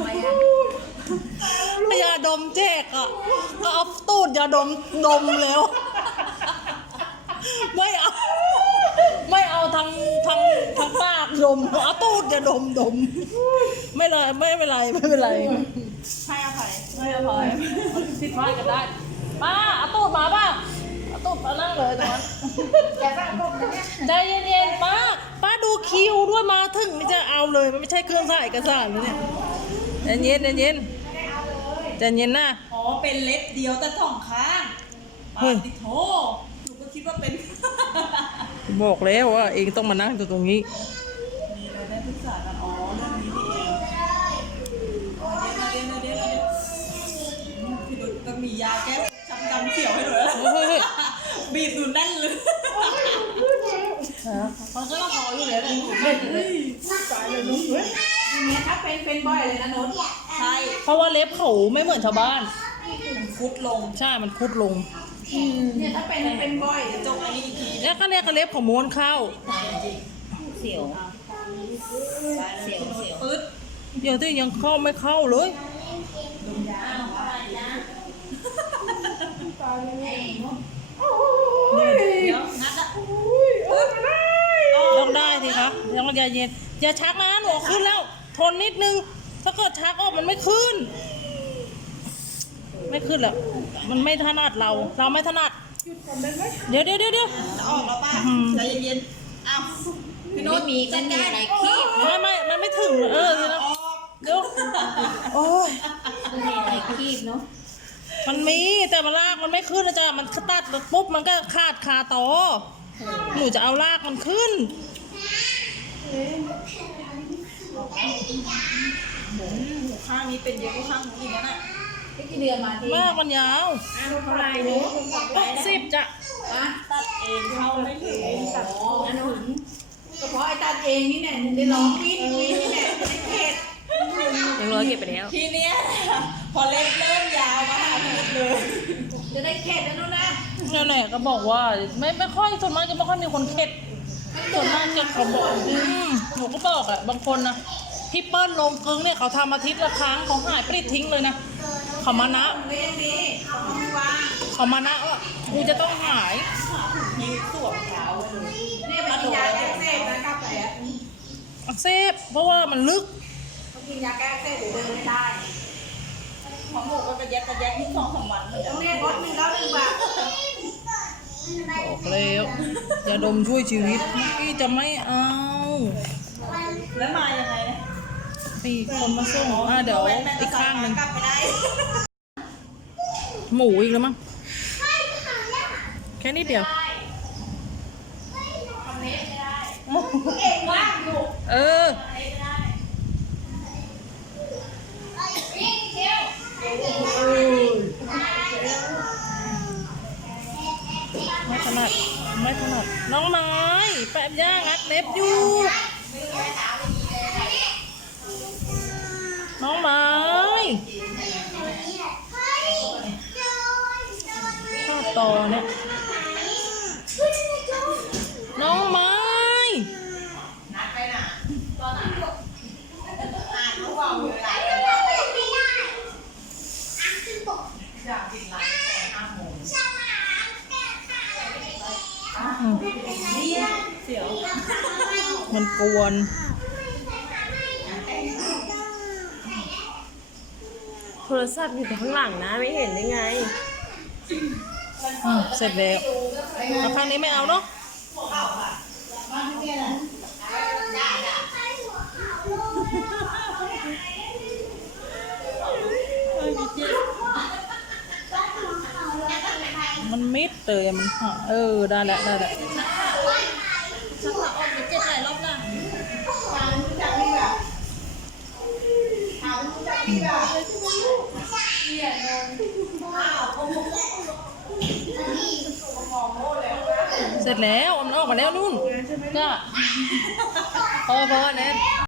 ไม่อะยาดมแจกอะก็เอาตูดยาดมดมแล้ว ไม่เอา ไม่เอาทางทางทางปากดมเอาตูดยาดมดม ไม่เลยไม่เป็นไรไม่เป็นไรให้อภัยไม่อภัยผิดพลาดกันได้ป้าเอาตูดมาป่ะเอาตูดมานั่งเลยตรงนั้นแกสร้างพวกนี้เนี่ยใจเย็นๆป้า ป้าดูคิวด้วยมาถึงนี่จะเอาเลย มันไม่ใช่เครื่องถ่ายเอกสารนะเนี่ยใจเย็นใจเย็นใจเย็นนะอ๋อเป็นเล็บเดียวแต่สองข้างเฮ้ยปาติโถหนูก็คิดว่าเป็นบอกแล้วว่าเองต้องมานั่งอยู่ตรงนี้นี่เราได้ปรึกษากันอ๋อ เรื่องนี้นี่เองอ๋อเดี๋ยวเดี๋ยวเดี๋ยวเดี๋ยวพี่ดุต้องมียาแก้ช้ำดำเขียวให้หนูแล้ว เฮ้ยเฮ้ย บีบดูแน่นเลย มันก็ต้องพออยู่แล้วตายเลยนุ้ยเนี่ยถ้าเป็นเป็นบ่อยเลยนะนุ้ใช่เพราะว่าเล็บเขาไม่เหมือนชาวบ้าน มันคุดลง ใช่ มันคุดลง เนี่ยถ้าเป็นเป็นบ่อยเดี๋ยวจบอันนี้อีกทีแล้วก็เรียกกันเล็บเขาม้วนเข้า เสียว เสียวเสียวปึ๊ดเดี๋ยวที่ยังเข้าไม่เข้าเลยเดี๋ยวงัดอะ ปึ๊ดต้องได้สิคะยังอย่าเย็นอย่าชักนะหนูเอาขึ้นแล้ว ทนนิดนึง ถ้าเกิดชักออกมันไม่ขึ้น ไม่ขึ้นหรอกมันไม่ถนัดเรา เราไม่ถนัดเดี๋ยวเดี๋ยวเดี๋ยวเดี๋ยวจะออกแล้วป่ะใจเย็นๆอ้าวพี่นุ้ไม่มีมันมีอะไรคีบไม่ไม่มันไม่ถึงเออเดี๋ยวออกเดี๋ยวโอ้ยมันมีอะไรคีบเนาะมันมีแต่มันลากมันไม่ขึ้นนะจ๊ะมันตัดปุ๊บมันก็ขาดคาตอ หนูจะเอาลากมันขึ้นข้างนี้เป็นเยอะกว่าข้างนู้นอีกนะน่ะกี่เดือนมาทีลากมันยาวอ้าวเท่าไหร่เนาะหกสิบจ้ะอะตัดเองเข้าไม่ถึงอันนู้นเฉพาะไอ้ตัดเองนี่แหละได้ร้องวิ่งวิ่งนี่แหละไม่เข็ดยังร้อยเก็บไปแล้ว ทีเนี้ยพอเล็บเริ่มยาวมาหาหนูเลย จะได้เข็ดนะนู้นนะนั่นแหละก็บอกว่า ไม่ไม่ค่อยส่วนมากจะไม่ค่อยมีคนเข็ดส่วนมากจะเขาบอกอืมหนูก็บอกอะบางคนนะพี่เปิ้ลลงกึ้งเนี่ยเขาทำอาทิตย์ละครั้งเขาหายปริดทิ้งเลยนะเขามานะเลี้ยงดีเอามือวางเขามานะว่ากูจะต้องหายยิงสวมเท้าไว้เลยเนี่ยมันกินยาแก้เสพนะกาแฟอักเสบเพราะว่ามันลึกต้องกินยาแก้เสพหรือเดินไม่ได้ ของหมูก็กระแยกกระแยกที่สองสามวันเหมือนกันต้องเรียกรถหนึ่งเก้าหนึ่งบาทบอกแล้วอย่าดมช่วยชีวิตเมื่อกี้จะไม่เอา แล้วมายังไงเนี่ยมีคนมาส่งอะเดี๋ยวอีกข้างหนึ่งกลับไปได้หมูอีกแล้วมั้งแค่นี้เดียว เก่งมากอยู่ เออ ไม่ถนัดไม่ถนัดน้องไม้แปะย่างอัดเล็บอยู่ น้องไม้ข้าวตอเนี่ย น้องไม้ นัดไปน่ะตอนไหนอ่านรู้เปล่าเวลาอยากกินร้านห้าโมงเสียว มันกวนโทรศัพท์อยู่ข้างหลังนะไม่เห็นได้ไงอืมเสร็จแล้วแล้วครั้งนี้ไม่เอาเนาะ เลยอะมันหาเออ ได้แล้วได้แล้วชักหลังออกจะเจ็ดหลายรอบนะถามรู้จักนี่แบบถามรู้จักนี่แบบเนี่ยนนอ้าวผมบอกแล้วมองโง่แล้วนะเสร็จแล้วมันออกมาแล้วนู่นจ้ะพอพอแล้ว